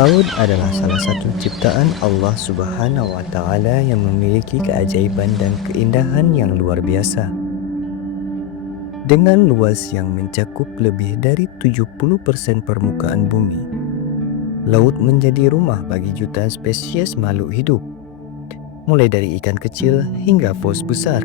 Laut adalah salah satu ciptaan Allah Subhanahu wa Ta'ala yang memiliki keajaiban dan keindahan yang luar biasa. Dengan luas yang mencakup lebih dari 70% permukaan bumi, laut menjadi rumah bagi jutaan spesies makhluk hidup, mulai dari ikan kecil hingga paus besar.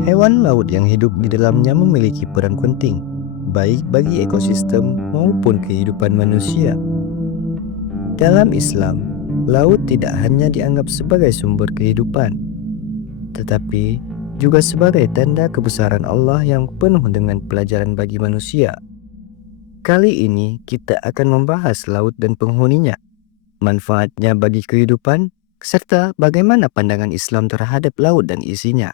Hewan laut yang hidup di dalamnya memiliki peran penting, baik bagi ekosistem maupun kehidupan manusia. Dalam Islam, laut tidak hanya dianggap sebagai sumber kehidupan, tetapi juga sebagai tanda kebesaran Allah yang penuh dengan pelajaran bagi manusia. Kali ini kita akan membahas laut dan penghuninya, manfaatnya bagi kehidupan, serta bagaimana pandangan Islam terhadap laut dan isinya.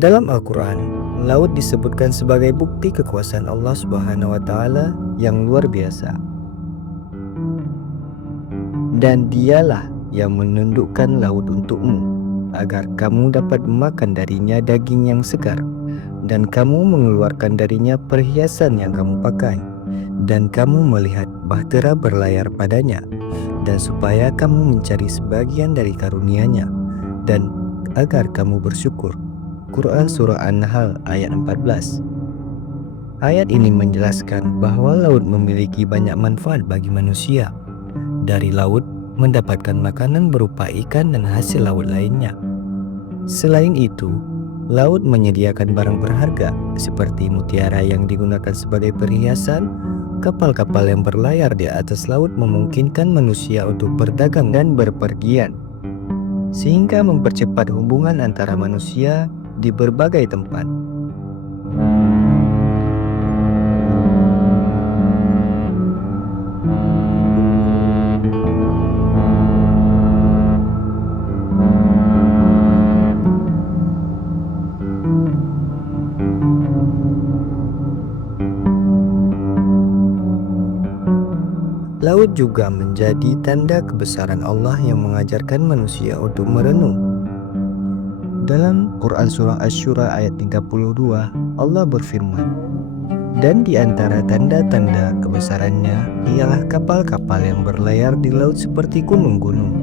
Dalam Al-Quran, laut disebutkan sebagai bukti kekuasaan Allah Subhanahu wa Ta'ala yang luar biasa. Dan dialah yang menundukkan laut untukmu, agar kamu dapat makan darinya daging yang segar, dan kamu mengeluarkan darinya perhiasan yang kamu pakai, dan kamu melihat bahtera berlayar padanya, dan supaya kamu mencari sebagian dari karunia-Nya, dan agar kamu bersyukur. Quran Surah An-Nahl ayat 14. Ayat ini menjelaskan bahwa laut memiliki banyak manfaat bagi manusia. Dari laut, mendapatkan makanan berupa ikan dan hasil laut lainnya. Selain itu, laut menyediakan barang berharga seperti mutiara yang digunakan sebagai perhiasan. Kapal-kapal yang berlayar di atas laut memungkinkan manusia untuk berdagang dan berpergian, sehingga mempercepat hubungan antara manusia di berbagai tempat. Laut juga menjadi tanda kebesaran Allah yang mengajarkan manusia untuk merenung. Dalam Quran Surah Asy-Syura ayat 32, Allah berfirman, "Dan di antara tanda-tanda kebesarannya ialah kapal-kapal yang berlayar di laut seperti gunung-gunung."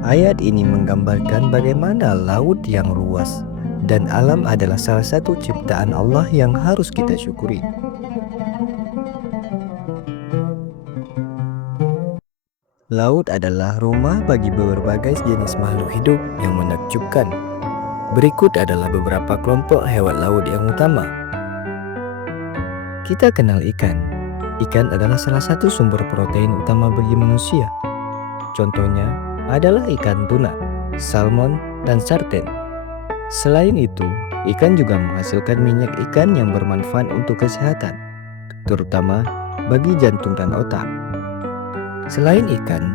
Ayat ini menggambarkan bagaimana laut yang luas dan alam adalah salah satu ciptaan Allah yang harus kita syukuri. Laut adalah rumah bagi berbagai jenis makhluk hidup yang menakjubkan. Berikut adalah beberapa kelompok hewan laut yang utama. Kita kenal ikan. Ikan adalah salah satu sumber protein utama bagi manusia. Contohnya adalah ikan tuna, salmon, dan sarden. Selain itu, ikan juga menghasilkan minyak ikan yang bermanfaat untuk kesehatan, terutama bagi jantung dan otak. Selain ikan,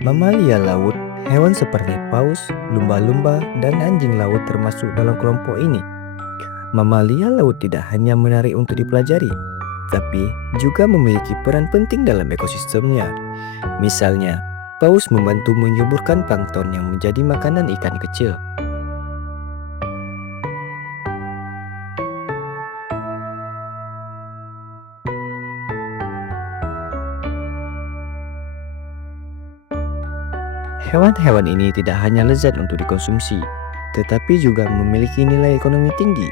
mamalia laut, hewan seperti paus, lumba-lumba, dan anjing laut termasuk dalam kelompok ini. Mamalia laut tidak hanya menarik untuk dipelajari, tapi juga memiliki peran penting dalam ekosistemnya. Misalnya, paus membantu menyuburkan plankton yang menjadi makanan ikan kecil. Hewan-hewan ini tidak hanya lezat untuk dikonsumsi, tetapi juga memiliki nilai ekonomi tinggi.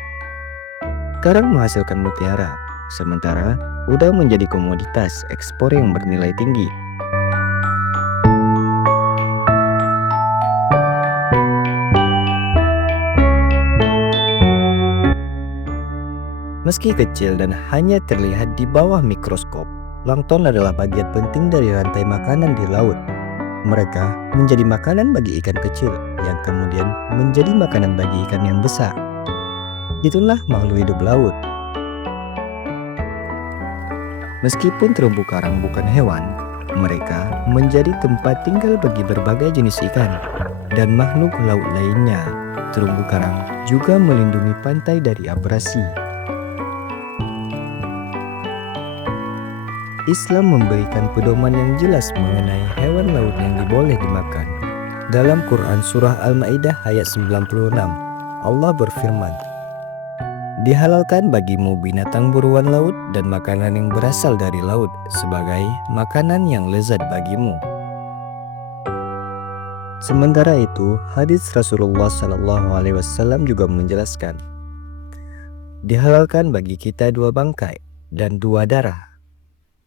Karang menghasilkan mutiara, sementara udang menjadi komoditas ekspor yang bernilai tinggi. Meski kecil dan hanya terlihat di bawah mikroskop, plankton adalah bagian penting dari rantai makanan di laut. Mereka menjadi makanan bagi ikan kecil, yang kemudian menjadi makanan bagi ikan yang besar. Itulah makhluk hidup laut. Meskipun terumbu karang bukan hewan, mereka menjadi tempat tinggal bagi berbagai jenis ikan dan makhluk laut lainnya. Terumbu karang juga melindungi pantai dari abrasi. Islam memberikan pedoman yang jelas mengenai hewan laut yang diboleh dimakan. Dalam Quran Surah Al-Ma'idah ayat 96, Allah berfirman, "Dihalalkan bagimu binatang buruan laut dan makanan yang berasal dari laut sebagai makanan yang lezat bagimu." Sementara itu, hadis Rasulullah SAW juga menjelaskan, dihalalkan bagi kita 2 bangkai dan 2 darah.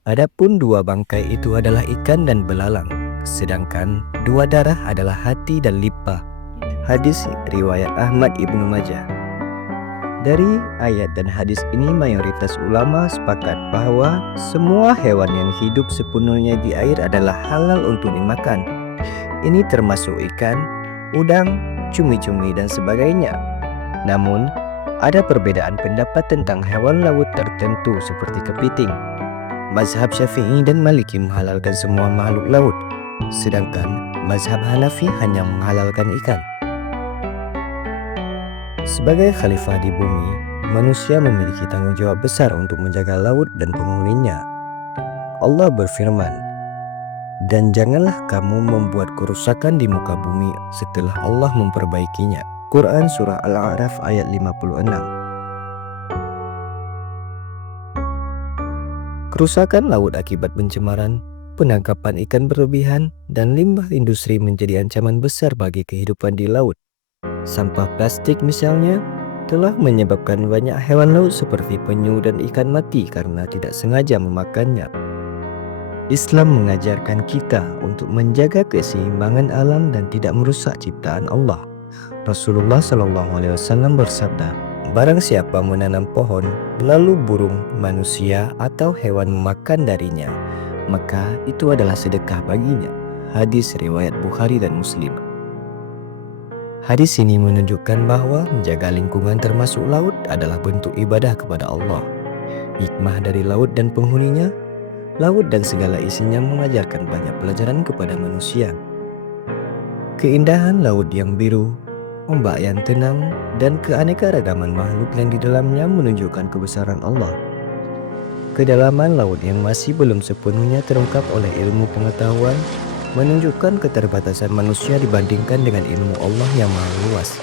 Adapun 2 bangkai itu adalah ikan dan belalang, sedangkan 2 darah adalah hati dan limpah. Hadis riwayat Ahmad Ibnu Majah. Dari ayat dan hadis ini mayoritas ulama sepakat bahwa semua hewan yang hidup sepenuhnya di air adalah halal untuk dimakan. Ini termasuk ikan, udang, cumi-cumi dan sebagainya. Namun, ada perbedaan pendapat tentang hewan laut tertentu seperti kepiting. Mazhab Syafi'i dan Maliki menghalalkan semua makhluk laut, sedangkan mazhab Hanafi hanya menghalalkan ikan. Sebagai khalifah di bumi, manusia memiliki tanggung jawab besar untuk menjaga laut dan penghuninya. Allah berfirman, "Dan janganlah kamu membuat kerusakan di muka bumi setelah Allah memperbaikinya." Quran Surah Al-A'raf ayat 56. Kerusakan laut akibat pencemaran, penangkapan ikan berlebihan, dan limbah industri menjadi ancaman besar bagi kehidupan di laut. Sampah plastik misalnya telah menyebabkan banyak hewan laut seperti penyu dan ikan mati karena tidak sengaja memakannya. Islam mengajarkan kita untuk menjaga keseimbangan alam dan tidak merusak ciptaan Allah. Rasulullah SAW bersabda, "Barang siapa menanam pohon, lalu burung, manusia, atau hewan memakan darinya, maka itu adalah sedekah baginya." Hadis riwayat Bukhari dan Muslim. Hadis ini menunjukkan bahwa menjaga lingkungan termasuk laut adalah bentuk ibadah kepada Allah. Hikmah dari laut dan penghuninya, laut dan segala isinya mengajarkan banyak pelajaran kepada manusia. Keindahan laut yang biru, ombak yang tenang, dan keanekaragaman makhluk yang di dalamnya menunjukkan kebesaran Allah. Kedalaman laut yang masih belum sepenuhnya terungkap oleh ilmu pengetahuan menunjukkan keterbatasan manusia dibandingkan dengan ilmu Allah yang maha luas.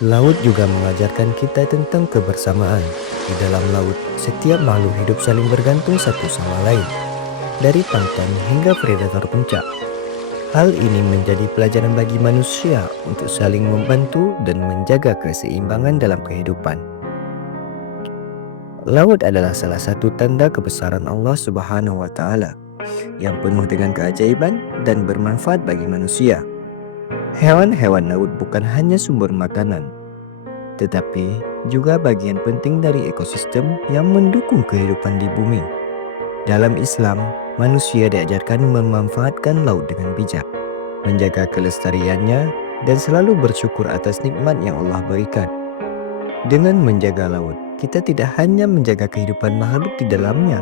Laut juga mengajarkan kita tentang kebersamaan. Di dalam laut, setiap makhluk hidup saling bergantung satu sama lain, dari plankton hingga predator puncak. Hal ini menjadi pelajaran bagi manusia untuk saling membantu dan menjaga keseimbangan dalam kehidupan. Laut adalah salah satu tanda kebesaran Allah Subhanahu wa Ta'ala yang penuh dengan keajaiban dan bermanfaat bagi manusia. Hewan-hewan laut bukan hanya sumber makanan, tetapi juga bagian penting dari ekosistem yang mendukung kehidupan di bumi. Dalam Islam, manusia diajarkan memanfaatkan laut dengan bijak, menjaga kelestariannya, dan selalu bersyukur atas nikmat yang Allah berikan. Dengan menjaga laut, kita tidak hanya menjaga kehidupan makhluk di dalamnya,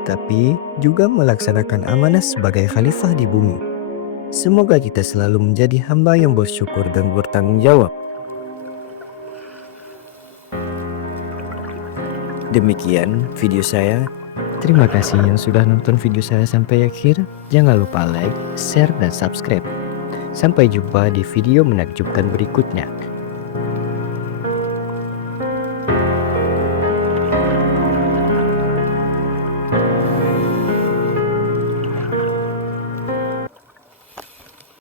tetapi juga melaksanakan amanah sebagai khalifah di bumi. Semoga kita selalu menjadi hamba yang bersyukur dan bertanggung jawab. Demikian video saya. Terima kasih yang sudah nonton video saya sampai akhir. Jangan lupa like, share, dan subscribe. Sampai jumpa di video menakjubkan berikutnya.